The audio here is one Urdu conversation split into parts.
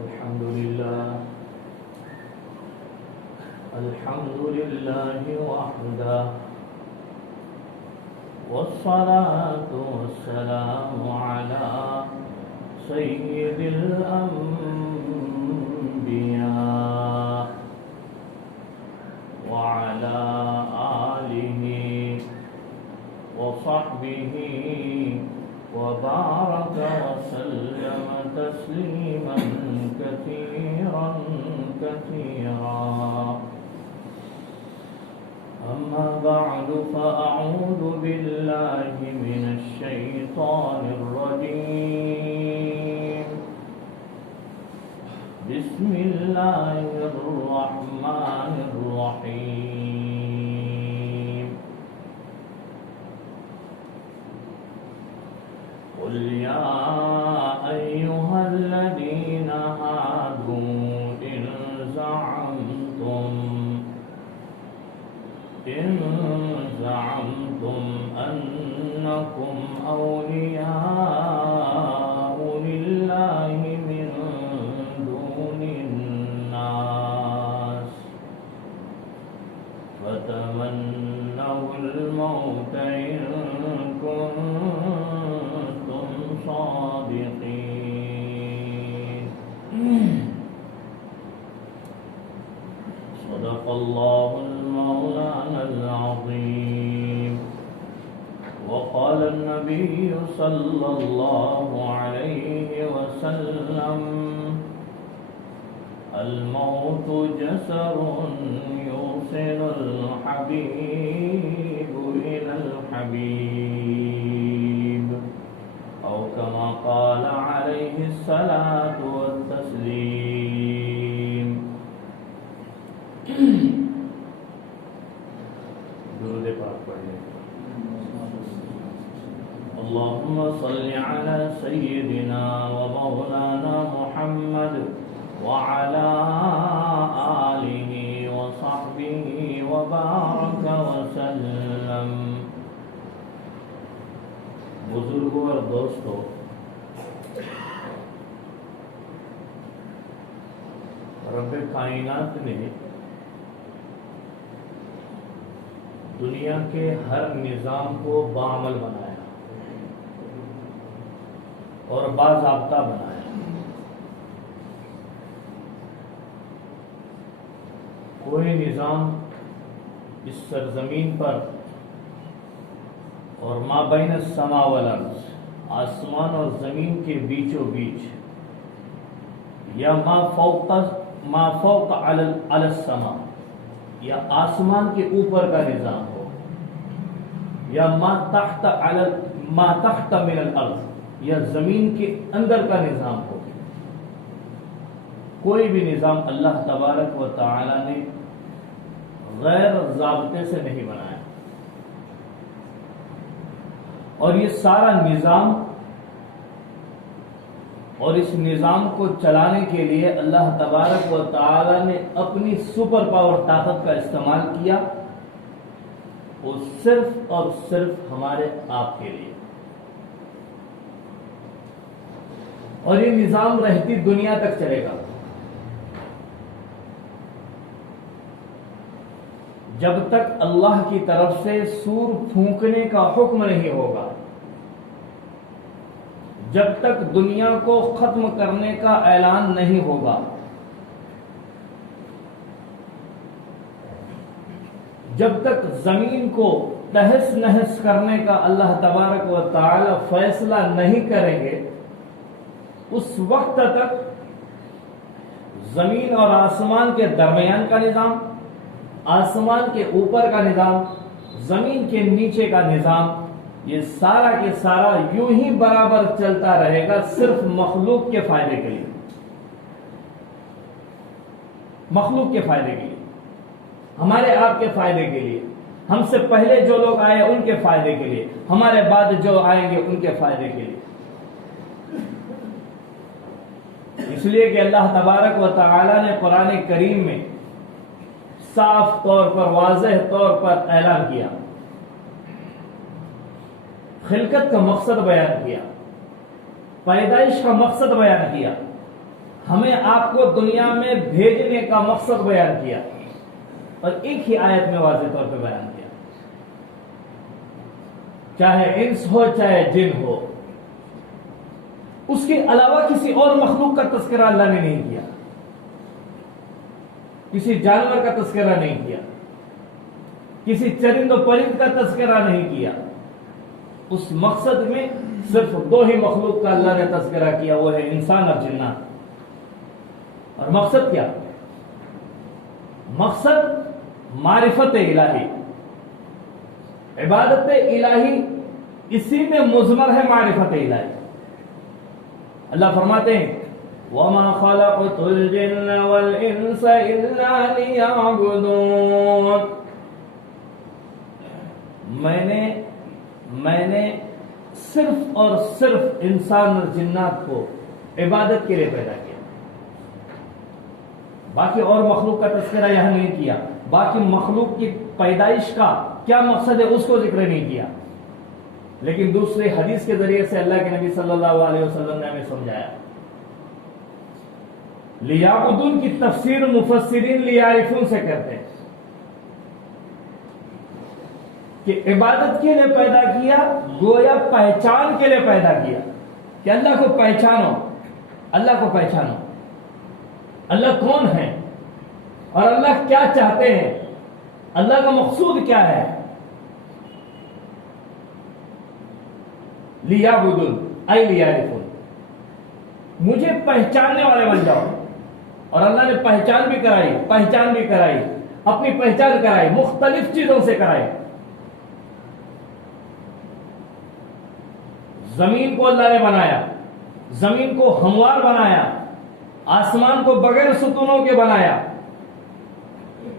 الحمد لله وحده والصلاة والسلام على سيد الأنبياء وعلى آله وصحبه وبارك وسلم تسليما كثيرا أما بعد فأعوذ بالله من الشيطان الرجيم بسم الله الرحمن الرحيم قل يا أيها الذين هادوا إن زعمتم أنكم أولياء لله من دون الناس فتمنوا الموت إن كنتم صادقين صدق الله مولانا العظيم وقال النبي صلى الله عليه وسلم الموت جسر يوصل الحبيب إلى الحبيب أو كما قال عليه الصلاة والتسليم درود پاک پڑھیں اللهم صل على سيدنا ومولانا محمد وعلى آله وصحبه وبارك وسلم. بزرگوں اور دوستو، رب کائنات نے دنیا کے ہر نظام کو بعمل بنایا اور باضابطہ بنایا. کوئی نظام اس سرزمین پر اور ما بین السماء والارض، آسمان اور زمین کے بیچوں بیچ، یا ما فوق علی السماء، یا آسمان کے اوپر کا نظام ہو، یا ما تحت من الارض، یا زمین کے اندر کا نظام ہو، کوئی بھی نظام اللہ تبارک و تعالی نے غیر ضابطے سے نہیں بنایا. اور یہ سارا نظام اور اس نظام کو چلانے کے لیے اللہ تبارک و تعالی نے اپنی سپر پاور طاقت کا استعمال کیا، وہ صرف اور صرف ہمارے آپ کے لیے. اور یہ نظام رہتی دنیا تک چلے گا. جب تک اللہ کی طرف سے سور پھونکنے کا حکم نہیں ہوگا، جب تک دنیا کو ختم کرنے کا اعلان نہیں ہوگا، جب تک زمین کو تہس نہس کرنے کا اللہ تبارک و تعالی فیصلہ نہیں کریں گے، اس وقت تک زمین اور آسمان کے درمیان کا نظام، آسمان کے اوپر کا نظام، زمین کے نیچے کا نظام، یہ سارا کے سارا یوں ہی برابر چلتا رہے گا، صرف مخلوق کے فائدے کے لیے، مخلوق کے فائدے کے لیے، ہمارے آپ کے فائدے کے لیے، ہم سے پہلے جو لوگ آئے ان کے فائدے کے لیے، ہمارے بعد جو آئیں گے ان کے فائدے کے لیے. اس لیے کہ اللہ تبارک و تعالی نے قرآن کریم میں صاف طور پر، واضح طور پر اعلان کیا، خلقت کا مقصد بیان کیا، پیدائش کا مقصد بیان کیا، ہمیں آپ کو دنیا میں بھیجنے کا مقصد بیان کیا اور ایک ہی آیت میں واضح طور پہ بیان کیا، چاہے انس ہو چاہے جن ہو، اس کے علاوہ کسی اور مخلوق کا تذکرہ اللہ نے نہیں کیا، کسی جانور کا تذکرہ نہیں کیا، کسی چرند و پرند کا تذکرہ نہیں کیا۔ اس مقصد میں صرف دو ہی مخلوق کا اللہ نے تذکرہ کیا، وہ ہے انسان اور جنات۔ اور مقصد کیا؟ مقصد معرفت الہی، عبادت الہی، اسی میں مضمر ہے معرفت الہی۔ اللہ فرماتے ہیں وَمَا خَلَقْتُ الْجِنَّ وَالْإِنسَ إِلَّا لِيَعْبُدُونَ، میں نے صرف اور صرف انسان اور جنات کو عبادت کے لیے پیدا کیا، باقی اور مخلوق کا تذکرہ یہاں نہیں کیا، باقی مخلوق کی پیدائش کا کیا مقصد ہے اس کو ذکر نہیں کیا، لیکن دوسرے حدیث کے ذریعے سے اللہ کے نبی صلی اللہ علیہ وسلم نے ہمیں سمجھایا۔ لیعبدون کی تفسیر مفسرین لیعرفون سے کرتے ہیں کہ عبادت کے لیے پیدا کیا، گویا پہچان کے لیے پیدا کیا، کہ اللہ کو پہچانو، اللہ کو پہچانو، اللہ کون ہے اور اللہ کیا چاہتے ہیں، اللہ کا مقصود کیا ہے۔ لیعبدون ای لیعرفون، مجھے پہچاننے والے بن جاؤ۔ اور اللہ نے پہچان بھی کرائی، اپنی پہچان کرائی، مختلف چیزوں سے کرائی۔ زمین کو اللہ نے بنایا، زمین کو ہموار بنایا، آسمان کو بغیر ستونوں کے بنایا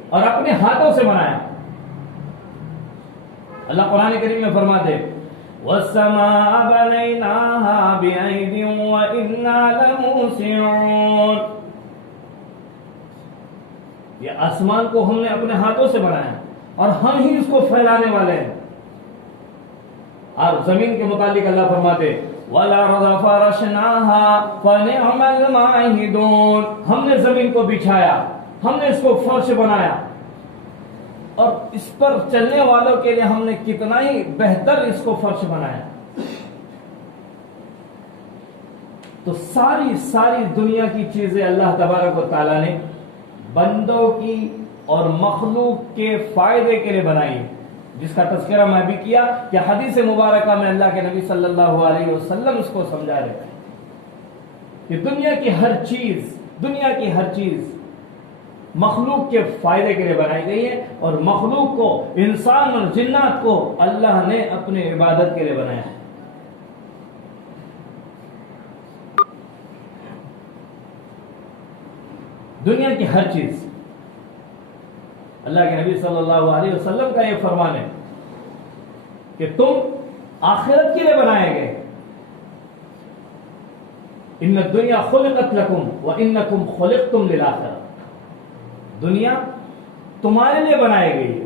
اور اپنے ہاتھوں سے بنایا۔ اللہ قرآن کریم میں فرماتے وَالسَّمَاءَ بَنَيْنَاهَا بِأَيْدٍ وَإِنَّا لَمُوسِعُونَ، یہ آسمان کو ہم نے اپنے ہاتھوں سے بنایا اور ہم ہی اس کو پھیلانے والے ہیں۔ اور زمین کے متعلق اللہ فرماتے وَالْأَرْضَ فَرَشْنَاهَا فَنِعْمَ الْمَاهِدُونَ، ہم نے زمین کو بچھایا، ہم نے اس کو فرش بنایا اور اس پر چلنے والوں کے لیے ہم نے کتنا ہی بہتر اس کو فرش بنایا۔ تو ساری دنیا کی چیزیں اللہ تبارک و تعالیٰ نے بندوں کی اور مخلوق کے فائدے کے لیے بنائی، جس کا تذکرہ میں بھی کیا کہ حدیث مبارکہ میں اللہ کے نبی صلی اللہ علیہ وسلم اس کو سمجھا رہے ہیں کہ دنیا کی ہر چیز مخلوق کے فائدے کے لیے بنائی گئی ہے، اور مخلوق کو، انسان اور جنات کو اللہ نے اپنے عبادت کے لیے بنایا ہے۔ دنیا کی ہر چیز، اللہ کے نبی صلی اللہ علیہ وسلم کا یہ فرمان ہے کہ تم آخرت کے لیے بنائے گئے، ان الدنیا خلقت لکم وانکم خلقتم للآخرہ، دنیا تمہارے لیے بنائی گئی ہے،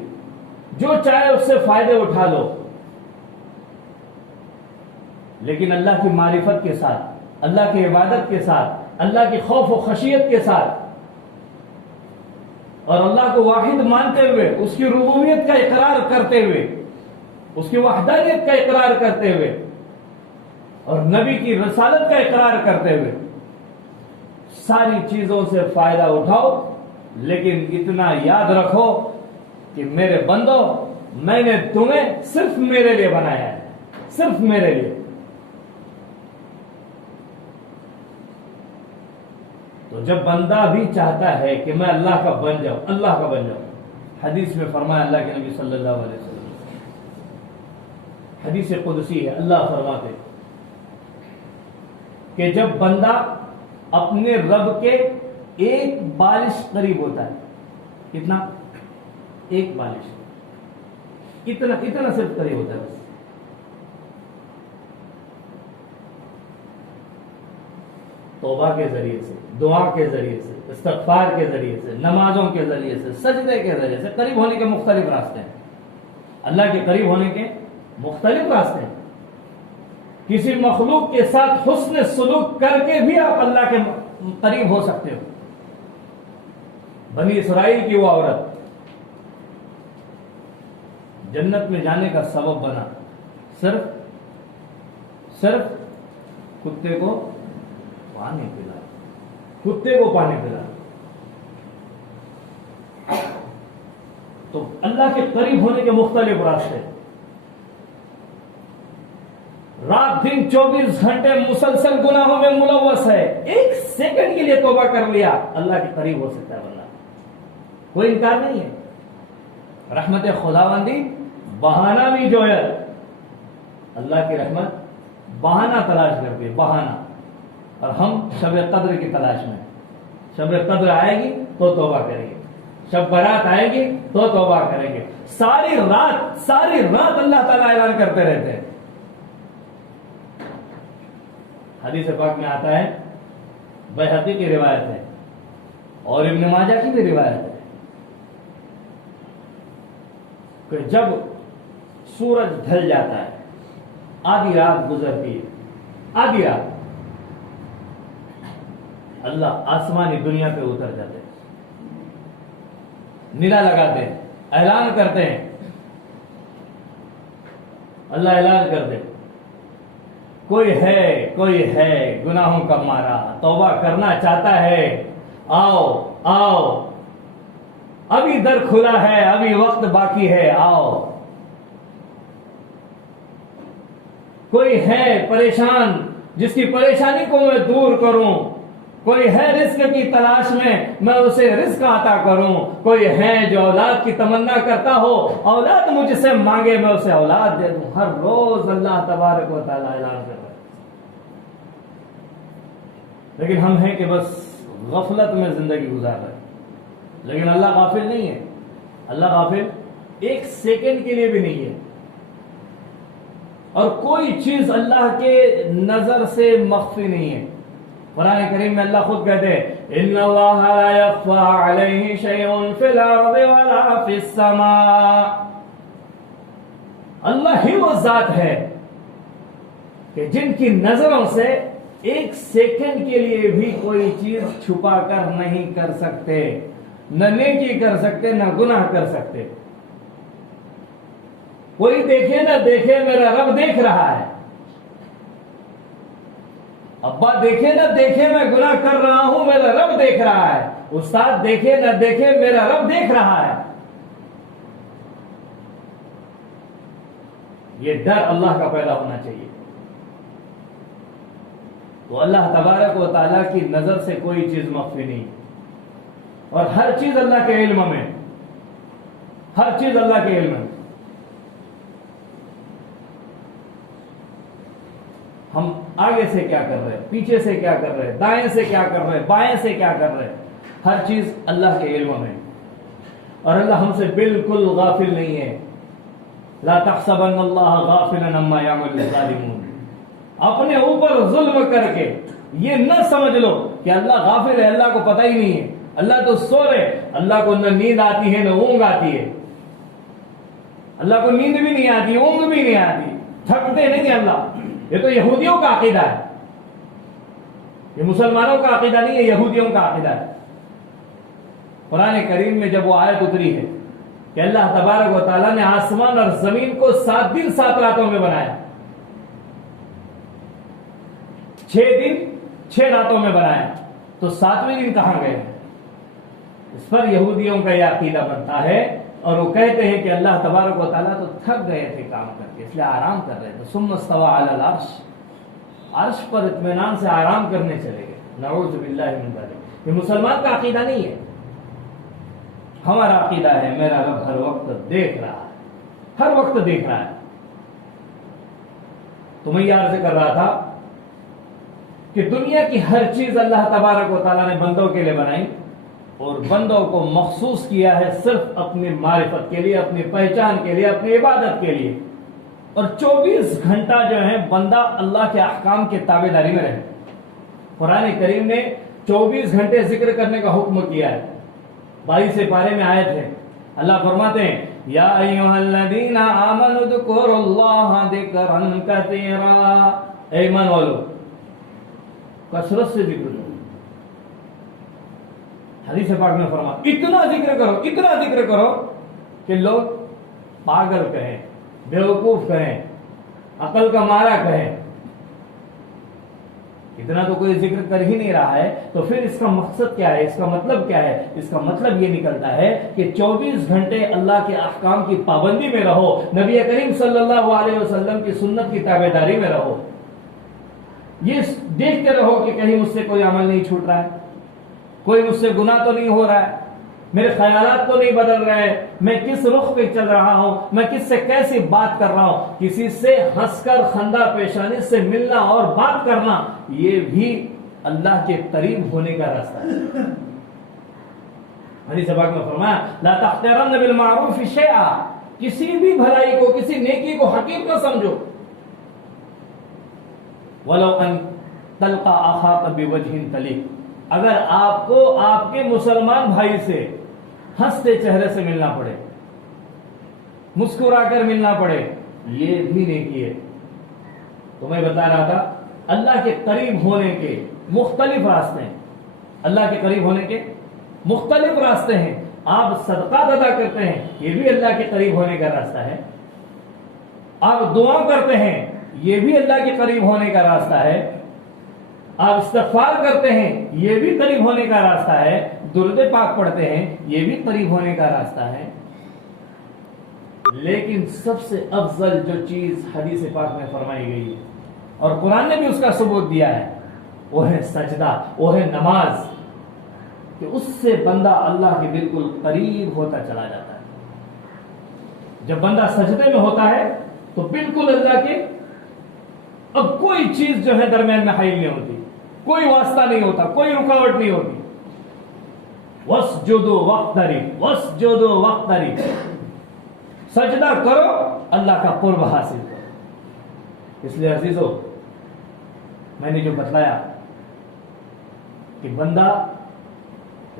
جو چاہے اس سے فائدے اٹھا لو، لیکن اللہ کی معرفت کے ساتھ، اللہ کی عبادت کے ساتھ، اللہ کی خوف و خشیت کے ساتھ، اور اللہ کو واحد مانتے ہوئے، اس کی ربوبیت کا اقرار کرتے ہوئے، اس کی وحدانیت کا اقرار کرتے ہوئے، اور نبی کی رسالت کا اقرار کرتے ہوئے ساری چیزوں سے فائدہ اٹھاؤ، لیکن اتنا یاد رکھو کہ میرے بندو، میں نے تمہیں صرف میرے لیے بنایا ہے، صرف میرے لیے۔ تو جب بندہ بھی چاہتا ہے کہ میں اللہ کا بن جاؤں، حدیث میں فرمایا اللہ کے نبی صلی اللہ علیہ وسلم، حدیث قدسی ہے، اللہ فرماتے کہ جب بندہ اپنے رب کے ایک بالش قریب ہوتا ہے، کتنا؟ ایک بالش، اتنا صرف قریب ہوتا ہے بس، توبہ کے ذریعے سے، دعا کے ذریعے سے، استغفار کے ذریعے سے، نمازوں کے ذریعے سے، سجدے کے ذریعے سے، قریب ہونے کے مختلف راستے ہیں، اللہ کے قریب ہونے کے مختلف راستے ہیں۔ کسی مخلوق کے ساتھ حسن سلوک کر کے بھی آپ اللہ کے قریب ہو سکتے ہو. بنی اسرائیل کی وہ عورت جنت میں جانے کا سبب بنا صرف کتے کو پانی پلا. کتے کو پانی پلا. تو اللہ کے قریب ہونے کے مختلف راستے. رات دن 24 گھنٹے مسلسل گناہوں میں ملوث ہے، ایک سیکنڈ کے لیے توبہ کر لیا اللہ کے قریب ہو سکتا ہے بندہ. کوئی انکار نہیں ہے. رحمت خداوندی بہانہ بھی جو ہے، اللہ کی رحمت بہانہ تلاش کرتے، بہانہ. اور ہم شب قدر کی تلاش میں. شب قدر آئے گی تو توبہ کریں گے، شب برات آئے گی تو توبہ کریں گے. ساری رات اللہ تعالیٰ اعلان کرتے رہتے ہیں. حدیث پاک میں آتا ہے، بیہقی کی روایت ہے اور ابن ماجہ کی بھی روایت ہے کہ جب سورج ڈھل جاتا ہے، آدھی رات گزرتی ہے، آدھی رات، اللہ آسمانی دنیا پہ اتر جاتے ہیں، ندا لگاتے ہیں، اعلان کرتے ہیں. اللہ اعلان کرتے، کوئی ہے گناہوں کا مارا، توبہ کرنا چاہتا ہے، آؤ ابھی در کھلا ہے، ابھی وقت باقی ہے، آؤ. کوئی ہے پریشان جس کی پریشانی کو میں دور کروں، کوئی ہے رزق کی تلاش میں اسے رزق عطا کروں، کوئی ہے جو اولاد کی تمنا کرتا ہو، اولاد مجھ سے مانگے میں اسے اولاد دے دوں. ہر روز اللہ تبارک و تعالیٰ اعلان کر رہا ہے. لیکن ہم ہیں کہ بس غفلت میں زندگی گزار رہے ہیں. لیکن اللہ غافل نہیں ہے. اللہ غافل ایک سیکنڈ کے لیے بھی نہیں ہے. اور کوئی چیز اللہ کے نظر سے مخفی نہیں ہے. قرآن کریم میں اللہ خود کہتے ہیں، ان اللہ لا یخفی علیہ شیء فی الارض ولا فی السماء. اللہ ہی وہ ذات ہے کہ جن کی نظروں سے ایک سیکنڈ کے لیے بھی کوئی چیز چھپا کر نہیں کر سکتے. نہ نیکی کر سکتے، نہ گناہ کر سکتے. کوئی دیکھے نہ دیکھے، میرا رب دیکھ رہا ہے. ابا دیکھے نہ دیکھے، میں گناہ کر رہا ہوں، میرا رب دیکھ رہا ہے. استاد دیکھے نہ دیکھے، میرا رب دیکھ رہا ہے. یہ ڈر اللہ کا پیدا ہونا چاہیے. تو اللہ تبارک و تعالیٰ کی نظر سے کوئی چیز مخفی نہیں، اور ہر چیز اللہ کے علم میں، ہر چیز اللہ کے علم میں. ہم آگے سے کیا کر رہے ہیں، پیچھے سے کیا کر رہے ہیں، دائیں سے کیا کر رہے ہیں، بائیں سے کیا کر رہے ہیں، ہر چیز اللہ کے علم میں. اور اللہ ہم سے بالکل غافل نہیں ہے. لا تحسبن اللہ غافلا عما يعمل الظالمون. اپنے اوپر ظلم کر کے یہ نہ سمجھ لو کہ اللہ غافل ہے، اللہ کو پتہ ہی نہیں ہے، اللہ تو سو رہے. اللہ کو نہ نیند آتی ہے نہ اونگ آتی ہے. اللہ کو نیند بھی نہیں آتی، اونگ بھی نہیں آتی، تھکتے نہیں اللہ. یہ تو یہودیوں کا عقیدہ ہے، یہ مسلمانوں کا عقیدہ نہیں ہے، یہودیوں کا عقیدہ ہے. قرآن کریم میں جب وہ آیت اتری ہے کہ اللہ تبارک و تعالیٰ نے آسمان اور زمین کو 7 دن 7 راتوں میں بنایا، 6 دن 6 راتوں میں بنایا، تو 7ویں دن کہاں گئے؟ اس پر یہودیوں کا یہ عقیدہ بنتا ہے، اور وہ کہتے ہیں کہ اللہ تبارک و تعالیٰ تو تھک گئے تھے کام کر کے، اس لیے آرام کر رہے تھے. ثم استوى علی العرش، عرش پر اطمینان سے آرام کرنے چلے گئے. نعوذ باللہ من ذلک. یہ مسلمان کا عقیدہ نہیں ہے. ہمارا عقیدہ ہے میرا رب ہر وقت دیکھ رہا ہے، ہر وقت دیکھ رہا ہے. تو میں یہ عرض کر رہا تھا کہ دنیا کی ہر چیز اللہ تبارک و تعالیٰ نے بندوں کے لیے بنائی، اور بندوں کو مخصوص کیا ہے صرف اپنی معرفت کے لیے، اپنی پہچان کے لیے، اپنی عبادت کے لیے. اور 24 گھنٹہ جو ہے بندہ اللہ کے احکام کے تابع داری میں رہے. قرآن کریم نے 24 گھنٹے ذکر کرنے کا حکم کیا ہے. 22 پارے میں آیت ہے، اللہ فرماتے ہیں، یا ایھا الذین آمنوا اذکروا اللہ ذکرا کثیرا اے ایمان والو کثرت سے ذکر کرو. حدیث پاک میں فرمایا اتنا ذکر کرو کہ لوگ پاگل کہیں، بیوقوف کہیں، عقل کا مارا کہیں. اتنا تو کوئی ذکر کر ہی نہیں رہا ہے، تو پھر اس کا مقصد کیا ہے، اس کا مطلب کیا ہے؟ اس کا مطلب یہ نکلتا ہے کہ 24 گھنٹے اللہ کے احکام کی پابندی میں رہو، نبی کریم صلی اللہ علیہ وسلم کی سنت کی تابعداری میں رہو. یہ دیکھتے رہو کہ کہیں مجھ سے کوئی عمل نہیں چھوٹ رہا ہے، کوئی مجھ سے گناہ تو نہیں ہو رہا ہے، میرے خیالات تو نہیں بدل رہے، میں کس رخ پہ چل رہا ہوں، میں کس سے کیسی بات کر رہا ہوں. کسی سے ہنس کر خندہ پیشانی سے ملنا اور بات کرنا یہ بھی اللہ کے قریب ہونے کا راستہ ہے. حدیث پاک میں فرمایا لا تحقرن بالمعروف شیئا، کسی بھی بھلائی کو، کسی نیکی کو حقیر نہ سمجھو. ولو ان تلقى اخاك بوجه طليق، اگر آپ کو آپ کے مسلمان بھائی سے ہنستے چہرے سے ملنا پڑے، مسکرا کر ملنا پڑے، یہ بھی نیکی ہے. تو میں بتا رہا تھا اللہ کے قریب ہونے کے مختلف راستے ہیں. اللہ کے قریب ہونے کے مختلف راستے ہیں. آپ صدقات ادا کرتے ہیں، یہ بھی اللہ کے قریب ہونے کا راستہ ہے. آپ دعا کرتے ہیں، یہ بھی اللہ کے قریب ہونے کا راستہ ہے. آپ استغفار کرتے ہیں، یہ بھی قریب ہونے کا راستہ ہے. درود پاک پڑھتے ہیں، یہ بھی قریب ہونے کا راستہ ہے. لیکن سب سے افضل جو چیز حدیث پاک میں فرمائی گئی ہے اور قرآن نے بھی اس کا ثبوت دیا ہے، وہ ہے سجدہ، وہ ہے نماز، کہ اس سے بندہ اللہ کے بالکل قریب ہوتا چلا جاتا ہے. جب بندہ سجدے میں ہوتا ہے تو بالکل اللہ کے اب کوئی چیز جو ہے درمیان میں حائل نہیں ہوتی، کوئی واسطہ نہیں ہوتا، کوئی رکاوٹ نہیں ہوتی. وَاسْجُدُوا وَاقْتَرِبْ وَاسْجُدُوا وَاقْتَرِبْ، سجدہ کرو، اللہ کا قرب حاصل کرو. اس لیے عزیزو، میں نے جو بتلایا کہ بندہ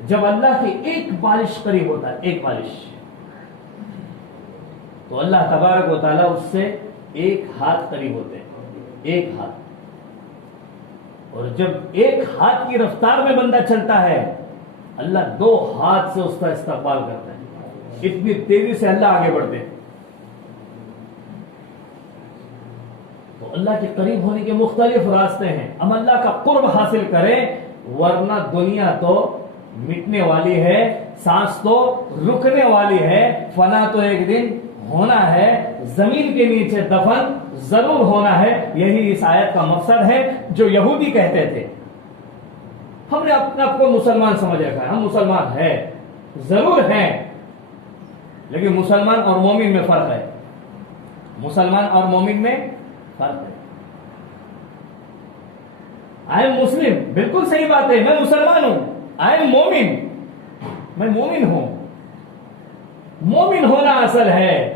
جب اللہ کی ایک بارش قریب ہوتا ہے، ایک بارش، تو اللہ تبارک و تعالیٰ اس سے ایک ہاتھ قریب ہوتے ہیں، ایک ہاتھ. اور جب ایک ہاتھ کی رفتار میں بندہ چلتا ہے، اللہ 2 ہاتھ سے اس کا استقبال کرتا ہے. اتنی تیزی سے اللہ آگے بڑھتے ہیں. تو اللہ کے قریب ہونے کے مختلف راستے ہیں. ہم اللہ کا قرب حاصل کریں، ورنہ دنیا تو مٹنے والی ہے، سانس تو رکنے والی ہے، فنا تو ایک دن ہونا ہے، زمین کے نیچے دفن ضرور ہونا ہے. یہی اس آیت کا مقصد ہے. جو یہودی کہتے تھے ہم نے اپنے آپ کو مسلمان سمجھ رکھا ہے، ہم مسلمان ہیں، ضرور ہیں، لیکن مسلمان اور مومن میں فرق ہے. مسلمان اور مومن میں فرق ہے. آئی ایم مسلم، بالکل صحیح بات ہے، میں مسلمان ہوں. آئی ایم مومن، میں مومن ہوں. مومن ہونا اصل ہے.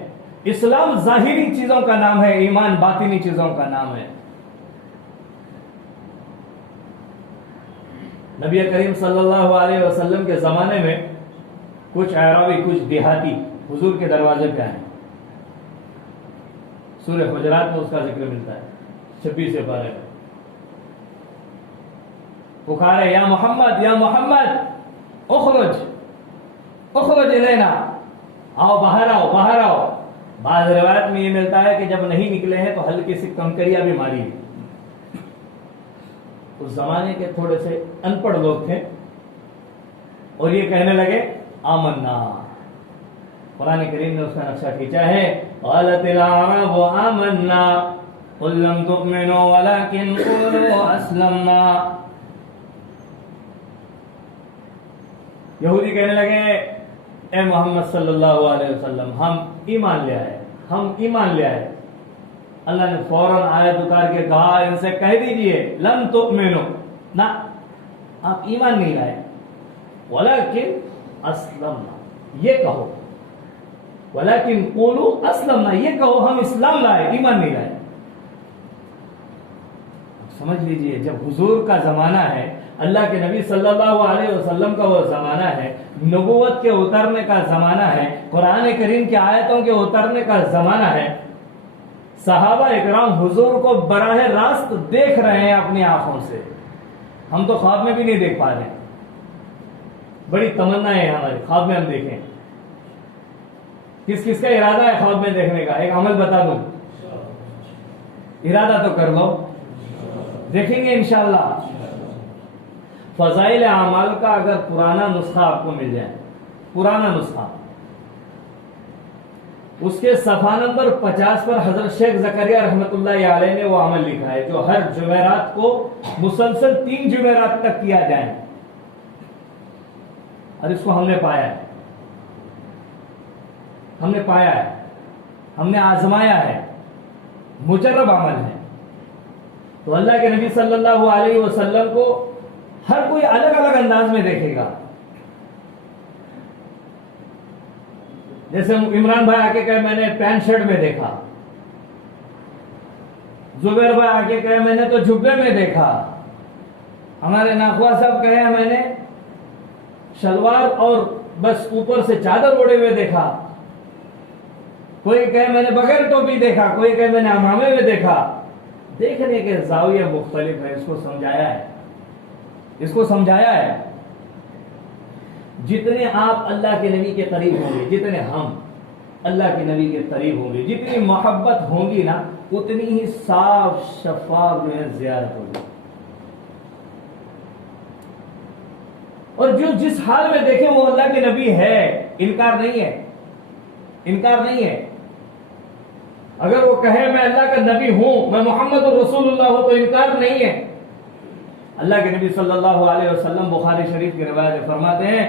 اسلام ظاہری چیزوں کا نام ہے، ایمان باطنی چیزوں کا نام ہے. نبی کریم صلی اللہ علیہ وسلم کے زمانے میں کچھ اعرابی، کچھ دیہاتی حضور کے دروازے پہ آئے. سورہ حجرات میں اس کا ذکر ملتا ہے 26 پارے میں. پکارے یا محمد، یا محمد اخرج اخرج الینا، آؤ باہر آؤ، باہر آؤ. بعض روایت میں یہ ملتا ہے کہ جب نہیں نکلے ہیں تو ہلکی سی کنکریاں بھی ماری. اس زمانے کے تھوڑے سے ان پڑھ لوگ تھے اور یہ کہنے لگے آمنا. قرآن کریم نے اس کا نقشہ کھینچا ہے. قالت الاعراب آمنا قل لم تؤمنوا ولكن قولوا اسلمنا. یہودی کہنے لگے اے محمد صلی اللہ علیہ وسلم، ہم ایمان لے آئے، ہم ایمان لے آئے. اللہ نے فوراً آیت اتار کے کہا ان سے کہہ دیجئے لن تؤمنوا، نہ آپ ایمان نہیں لائے، ولكن اسلمنا، یہ کہو. ولكن قولوا اسلمنا، یہ کہو ہم اسلام لائے، ایمان نہیں لائے. سمجھ لیجئے، جب حضور کا زمانہ ہے، اللہ کے نبی صلی اللہ علیہ وسلم کا وہ زمانہ ہے، نبوت کے اترنے کا زمانہ ہے، قرآن کریم کی آیتوں کے اترنے کا زمانہ ہے، صحابہ اکرام حضور کو براہ راست دیکھ رہے ہیں اپنی آنکھوں سے، ہم تو خواب میں بھی نہیں دیکھ پا رہے ہیں۔ بڑی تمنا ہے ہماری خواب میں ہم دیکھیں۔ کس کس کا ارادہ ہے خواب میں دیکھنے کا؟ ایک عمل بتا دوں، ارادہ تو کر لو، دیکھیں گے انشاءاللہ۔ فضائل اعمال کا اگر پرانا نسخہ آپ کو مل جائے، پرانا نسخہ، اس کے صفحہ نمبر 50 پر حضرت شیخ زکریا رحمت اللہ علیہ نے وہ عمل لکھا ہے جو ہر جمعرات کو مسلسل 3 جمعرات تک کیا جائے، اور اس کو ہم نے پایا ہے، ہم نے پایا ہے، ہم نے آزمایا ہے، مجرب عمل ہے۔ تو اللہ کے نبی صلی اللہ علیہ وسلم کو ہر کوئی الگ الگ انداز میں دیکھے گا۔ جیسے عمران بھائی آ کے کہے میں نے پینٹ شرٹ میں دیکھا، زبیر بھائی آ کے کہے میں نے تو جبے میں دیکھا، ہمارے ناخوا صاحب کہے میں نے شلوار اور بس اوپر سے چادر اوڑے ہوئے دیکھا، کوئی کہے میں نے بغیر ٹوپی دیکھا، کوئی کہے میں نے امامے میں دیکھا۔ دیکھنے کے زاویہ مختلف ہے، اس کو سمجھایا ہے، اس کو سمجھایا ہے۔ جتنے آپ اللہ کے نبی کے قریب ہوں گے، جتنے ہم اللہ کے نبی کے قریب ہوں گے، جتنی محبت ہوں گی نا، اتنی ہی صاف شفاف جو ہے زیارت ہوگی۔ اور جو جس حال میں دیکھیں وہ اللہ کے نبی ہے، انکار نہیں ہے، انکار نہیں ہے۔ اگر وہ کہے میں اللہ کا نبی ہوں، میں محمد رسول اللہ ہوں، تو انکار نہیں ہے۔ اللہ کے نبی صلی اللہ علیہ وسلم بخاری شریف کی روایت فرماتے ہیں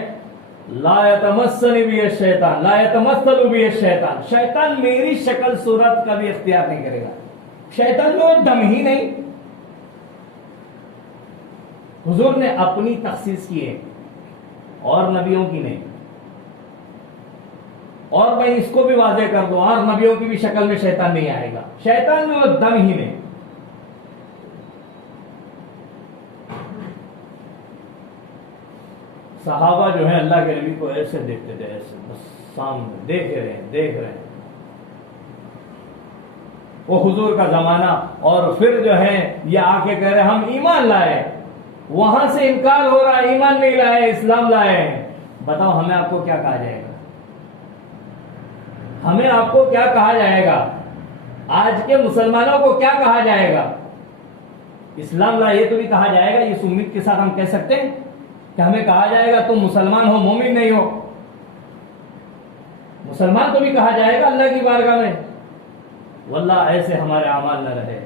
لا یتمثل بی الشیطان، لا یتمثل بی الشیطان، شیطان میری شکل صورت کا بھی اختیار نہیں کرے گا۔ شیطان میں دم ہی نہیں۔ حضور نے اپنی تخصیص کی ہے اور نبیوں کی نہیں۔ اور میں اس کو بھی واضح کر دوں، اور نبیوں کی بھی شکل میں شیطان نہیں آئے گا، شیطان میں وہ دم ہی نہیں۔ صحابہ جو ہیں اللہ کے نبی کو ایسے دیکھتے تھے، ایسے بس سامنے دیکھ رہے ہیں، دیکھ رہے ہیں۔ وہ حضور کا زمانہ، اور پھر جو ہے یہ آ کے کہہ رہے ہم ایمان لائے، وہاں سے انکار ہو رہا ہے ایمان نہیں لائے، اسلام لائے۔ بتاؤ ہمیں آپ کو کیا کہا جائے گا؟ ہمیں آپ کو کیا کہا جائے گا؟ آج کے مسلمانوں کو کیا کہا جائے گا؟ اسلام لائے یہ تو بھی کہا جائے گا، اس امید کے ساتھ ہم کہہ سکتے ہیں کہ ہمیں کہا جائے گا تم مسلمان ہو، مومن نہیں ہو۔ مسلمان تو بھی کہا جائے گا اللہ کی بارگاہ میں۔ واللہ ایسے ہمارے اعمال نہ رہے،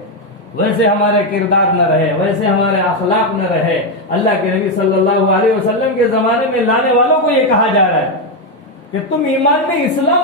ویسے ہمارے کردار نہ رہے، ویسے ہمارے اخلاق نہ رہے۔ اللہ کے نبی صلی اللہ علیہ وسلم کے زمانے میں لانے والوں کو یہ کہا جا رہا ہے کہ تم ایمان میں اسلام